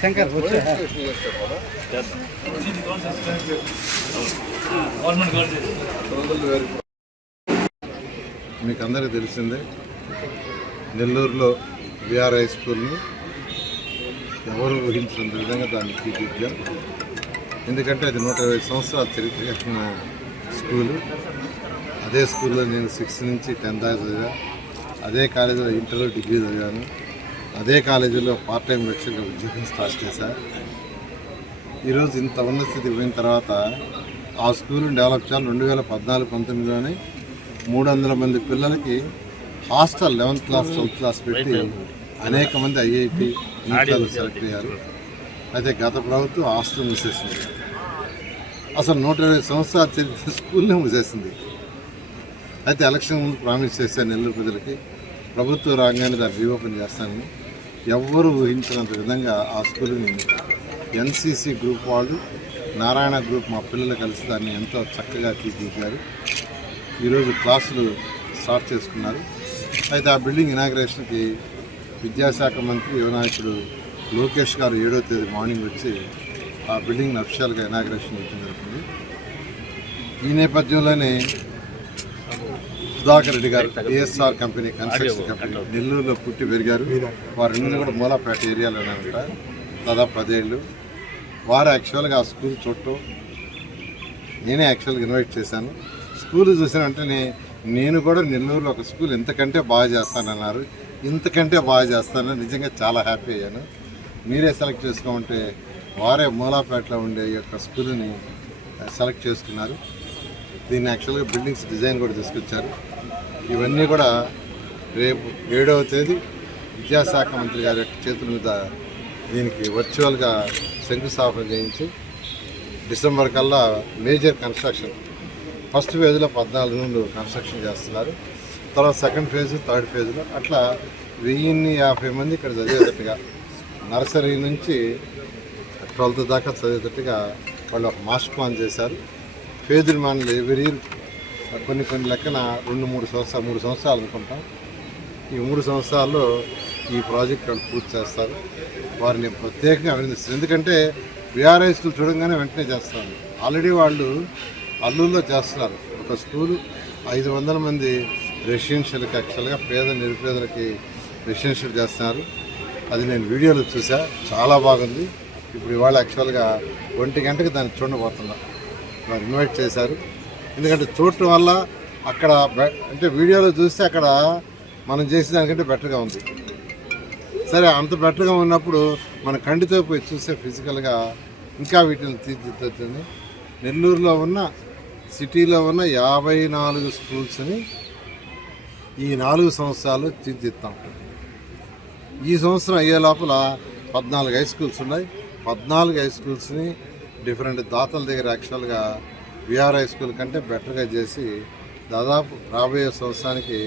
శంకర్ మీకు అందరికీ తెలిసిందే, నెల్లూరులో విఆర్ హై స్కూల్ని ఎవరు ఊహించిన విధంగా దాన్ని తీర్చిదిద్దాం. ఎందుకంటే అది 120 సంవత్సరాల చరిత్ర కలిగిన స్కూలు. అదే స్కూల్లో నేను 6th నుంచి 10th దాకా చదివా. అదే కాలేజీలో ఇంటర్ డిగ్రీ చదివాను. అదే కాలేజీలో పార్ట్ టైం లెక్చర్గా ఉద్యోగం స్టార్ట్ చేశాను. ఈరోజు ఇంత ఉన్నత స్థితికి పోయిన తర్వాత ఆ స్కూల్ని డెవలప్ చేయాలి. 2014-19లోనే 300 మంది పిల్లలకి hostel 11th class 12th class పెట్టి అనేక మంది ఐఐటి నీట్లో సెలెక్ట్ అయ్యారు. అయితే గత ప్రభుత్వం హాస్టల్ మూసేసింది. అసలు 120 సంవత్సరాల చరిత్ర స్కూల్నే మూసేసింది. అయితే ఎలక్షన్ ముందు ప్రామిస్ చేశాను నెల్లూరు ప్రజలకి, ప్రభుత్వం రాగానే దాన్ని రీఓపెన్ చేస్తానని. ఎవ్వరూ ఊహించినంత విధంగా ఆ స్కూల్ని ఎన్సీసీ గ్రూప్ వాళ్ళు, నారాయణ గ్రూప్ మా పిల్లలు కలిసి దాన్ని ఎంతో చక్కగా తీర్చిదిద్దారు. ఈరోజు క్లాసులు స్టార్ట్ చేసుకున్నారు. అయితే ఆ బిల్డింగ్ ఇనాగ్రేషన్కి విద్యాశాఖ మంత్రి యువనాయకుడు లోకేష్ గారు 7వ తేదీ మార్నింగ్ వచ్చి ఆ బిల్డింగ్ని అఫిషియల్గా ఇనాగ్రేషన్ చేయడం జరుగుతుంది. ఈ నేపథ్యంలోనే సుధాకర్ రెడ్డి గారు ఏఎస్ఆర్ కంపెనీ కన్స్ట్రక్షన్ కంపెనీ నెల్లూరులో పుట్టి పెరిగారు. వారు రెండు కూడా మూలాపేట ఏరియాలోనే ఉంటారు. దాదాపు 10 ఏళ్ళు. వారు యాక్చువల్గా ఆ స్కూల్ చూడటం నేనే యాక్చువల్గా ఇన్వైట్ చేశాను. స్కూల్ చూసిన వెంటనే నేను కూడా నెల్లూరులో ఒక స్కూల్ ఇంతకంటే బాగా చేస్తానన్నారు. ఇంతకంటే బాగా చేస్తానని నిజంగా చాలా హ్యాపీ అయ్యాను. మీరే సెలెక్ట్ చేసుకోమంటే వారే మూలాపేటలో ఉండే ఈ యొక్క స్కూల్ని సెలెక్ట్ చేసుకున్నారు. దీన్ని యాక్చువల్గా బిల్డింగ్స్ డిజైన్ కూడా తీసుకొచ్చారు. ఇవన్నీ కూడా రేపు 7వ తేదీ విద్యాశాఖ మంత్రి గారి యొక్క చేతుల మీద దీనికి వర్చువల్గా శంకుస్థాపన చేయించి డిసెంబర్ కల్లా మేజర్ కన్స్ట్రక్షన్ ఫస్ట్ ఫేజ్లో 14 నుండి కన్స్ట్రక్షన్ చేస్తున్నారు. తర్వాత సెకండ్ ఫేజ్, థర్డ్ ఫేజ్లో అట్లా 1050 మంది ఇక్కడ చదివేటట్టుగా, నర్సరీ నుంచి 12th దాకా చదివేటట్టుగా వాళ్ళు ఒక మాస్టర్ ప్లాన్ చేశారు. ఫేజ్డ్ మాన్లు ఎవరీ ఇయర్ కొన్ని లెక్కన 2-3 సంవత్సరాలు అనుకుంటాం. ఈ 3 సంవత్సరాల్లో ఈ ప్రాజెక్ట్ వాళ్ళు పూర్తి చేస్తారు. వారిని ప్రత్యేకంగా అభినందిస్తారు. ఎందుకంటే విఆర్ హై స్కూల్ చూడంగానే వెంటనే చేస్తారు. ఆల్రెడీ వాళ్ళు అల్లూరులో చేస్తున్నారు. ఒక స్కూలు 500 మంది రెసిడెన్షియల్కి యాక్చువల్గా నిరుపేదలకి రెసిడెన్షియల్ చేస్తున్నారు. అది నేను వీడియోలో చూసా, చాలా బాగుంది. ఇప్పుడు ఇవాళ యాక్చువల్గా 1 గంటకి దాన్ని చూడబోతున్నా. వారు ఇన్వైట్ చేశారు. ఎందుకంటే చూడటం వల్ల అక్కడ అంటే వీడియోలో చూస్తే అక్కడ మనం చేసే దానికంటే బెటర్గా ఉంది. సరే, అంత బెటర్గా ఉన్నప్పుడు మన కంటితో పోయి చూస్తే ఫిజికల్గా ఇంకా వీటిని తీర్చిదిద్దుతుంది. నెల్లూరులో ఉన్న సిటీలో ఉన్న 54 స్కూల్స్ని ఈ 4 సంవత్సరాలు తీర్చిదిద్దాం. ఈ సంవత్సరం అయ్యే లోపల 14 హై స్కూల్స్ ఉన్నాయి. 14 హై స్కూల్స్ని డిఫరెంట్ దాతల దగ్గర యాక్చువల్గా విఆర్ హై స్కూల్ కంటే బెటర్గా చేసి దాదాపు రాబోయే సంవత్సరానికి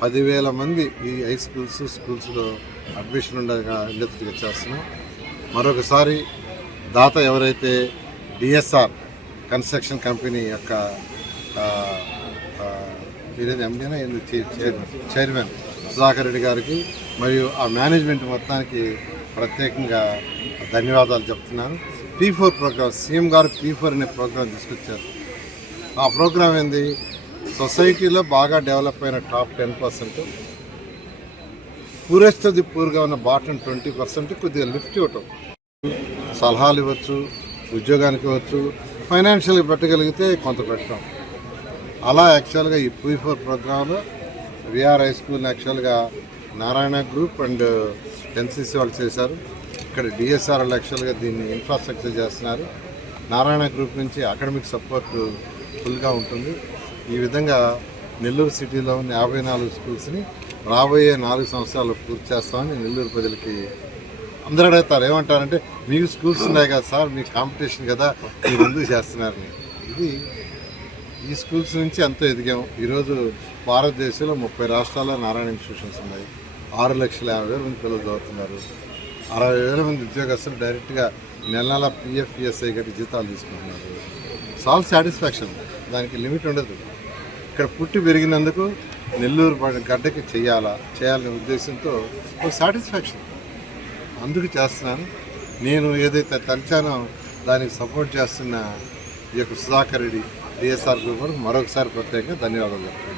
10,000 మంది ఈ హై స్కూల్స్లో అడ్మిషన్ ఉండగా ఇండస్ట్రీగా చేస్తున్నాం. మరొకసారి దాత ఎవరైతే డిఎస్ఆర్ కన్స్ట్రక్షన్ కంపెనీ యొక్క ఎండీనా చైర్మన్ సుధాకర్ రెడ్డి గారికి మరియు ఆ మేనేజ్మెంట్ మొత్తానికి ప్రత్యేకంగా ధన్యవాదాలు చెప్తున్నాను. P4 ప్రోగ్రామ్, సీఎం గారు P4 అనే ప్రోగ్రాం తీసుకొచ్చారు. ఆ ప్రోగ్రాం ఏంది, సొసైటీలో బాగా డెవలప్ అయిన టాప్ 10%, పూరెస్ట్ ఆఫ్ ది పూర్గా ఉన్న బాటమ్ 20% కొద్దిగా లిఫ్ట్ ఇవ్వటం, సలహాలు ఇవ్వచ్చు, ఉద్యోగానికి ఇవ్వచ్చు, ఫైనాన్షియల్గా పెట్టగలిగితే కొంత పెట్టడం. అలా యాక్చువల్గా ఈ P4 ప్రోగ్రాంలో విఆర్ హై స్కూల్ని యాక్చువల్గా నారాయణ గ్రూప్ అండ్ ఎన్సీసీ వాళ్ళు చేశారు. ఇక్కడ డిఎస్ఆర్ వాళ్ళు యాక్చువల్గా దీన్ని ఇన్ఫ్రాస్ట్రక్చర్ చేస్తున్నారు. నారాయణ గ్రూప్ నుంచి అకాడమిక్ సపోర్ట్ ఫుల్గా ఉంటుంది. ఈ విధంగా నెల్లూరు సిటీలో ఉన్న 54 స్కూల్స్ని రాబోయే 4 సంవత్సరాలు పూర్తి చేస్తామని నెల్లూరు ప్రజలకి అందరూ అడుగుతారు ఏమంటారంటే మీకు స్కూల్స్ ఉన్నాయి కదా సార్, మీకు కాంపిటీషన్ కదా, మీరు ఎందుకు చేస్తున్నారని. ఇది ఈ స్కూల్స్ నుంచి ఎంతో ఎదిగాం. ఈరోజు భారతదేశంలో 30 రాష్ట్రాల్లో నారాయణ ఇన్స్టిట్యూషన్స్ ఉన్నాయి. 6,50,000 మంది పిల్లలు చదువుతున్నారు. 60,000 మంది ఉద్యోగస్తులు డైరెక్ట్గా నెల పిఎఫ్ ఈఎస్ఐ గట్టి జీతాలు తీసుకుంటున్నారు. సాల్ సాటిస్ఫాక్షన్, దానికి లిమిట్ ఉండదు. ఇక్కడ పుట్టి పెరిగినందుకు నెల్లూరు గడ్డకి చేయాలనే ఉద్దేశంతో ఒక సాటిస్ఫాక్షన్, అందుకు చేస్తున్నాను. నేను ఏదైతే తలిచానో దానికి సపోర్ట్ చేస్తున్న ఈ యొక్క సుధాకర్ రెడ్డి డిఎస్ఆర్ గ్రూప్ మరొకసారి ప్రత్యేకంగా ధన్యవాదాలు చెప్తాను.